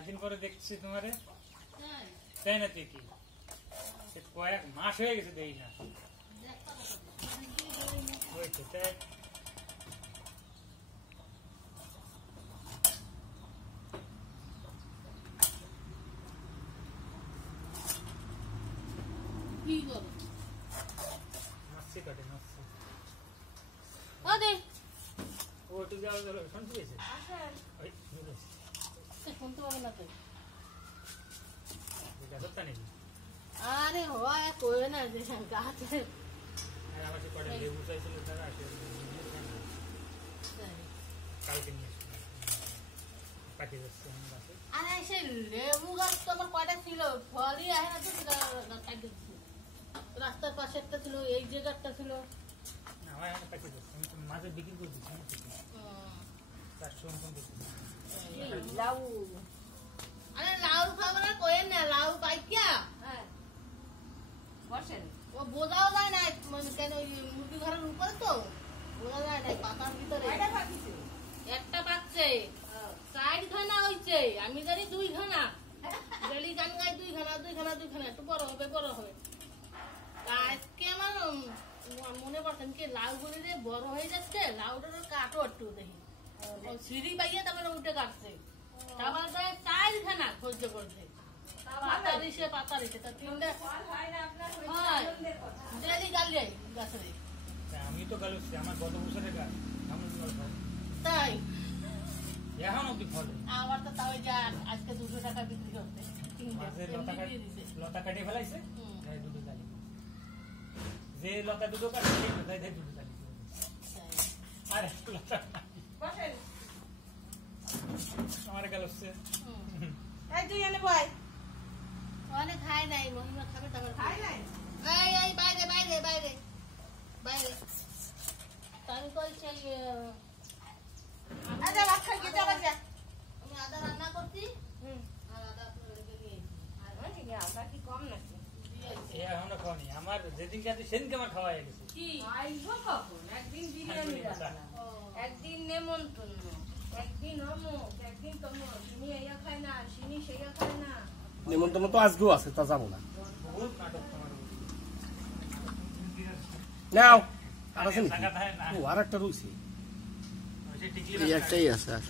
মেলাদিন পরে দেখছি তোমারে তাই না তুই কি কয়েক মাস হয়ে গেছে দেই না আরে হয় কই না যে গাছে আরে সেই লেবু গাছ তো আমার কয়টা ছিল ফলই আসে না তো রাস্তার পাশে একটা ছিল এই জায়গাটা ছিল মাঝে বিক্রি করে দিচ্ছি লাউ আরে লাউ খাবার কই না লাউ পাইকা বসেন ও বোঝাও যায় না কেন মুরগি ঘরের উপরে তো বোঝা যায় না পাতার ভিতরে একটা পাচ্ছে 4 খানা হইছে আমি জানি 2 খানা ডেলি গান গাই 2 খানা একটু বড় হবে আজকে আমার মনে পড়ছেন কি লাউ গুলি রে বড় হয়ে যাচ্ছে লাউটার কাটো একটু দেখি সিঁড়ি পাইয়ে তারপরে উঠে কাটছে তারপর 4 খানা সহ্য করছে পাতারিছে তা 3টা ডেলি গাল যাই গাছের আমি তো গালছি আমার গত বছরের গাছ তাই এখন অব্দি ফলে আমার তো তাও যা আজকে 200 টাকা বিক্রি করতে লতা কাটিয়ে ফেলাইছে দুটো গালি যে লতা দুটো কাটে দুটো গালি আরে লতা আমার গালছে এই তুই এনে বয় অনেক খাই নাই মহিমা খাবে তারপর খাই নাই এই বাইরে তাই কই চাই আদা ভাত খাই কে যাবা যা আমি আদা রান্না করছি আর আদা রেখে দিয়ে আর মানে কি আদা কি কম নাকি এখনো খাওনি আমার যেদিন কাছে সেদিনকে আমার খাওয়া হয়ে গেছে কি আইবো কখন একদিন বিরিয়ানি রান্না একদিন নেমন্তন্ন একদিন অমুক একদিন তমুক সিনি এইয়া খায় না সিনি সেইয়া খায় না নেমন্তন্ন তো আজকেও আছে তা যাবো না বহুত নাটক তোমার নাও আর আছে টাকা দেয় না ও আর একটা রয়েছে ওই যে টিকলি এই একটাই আছে আর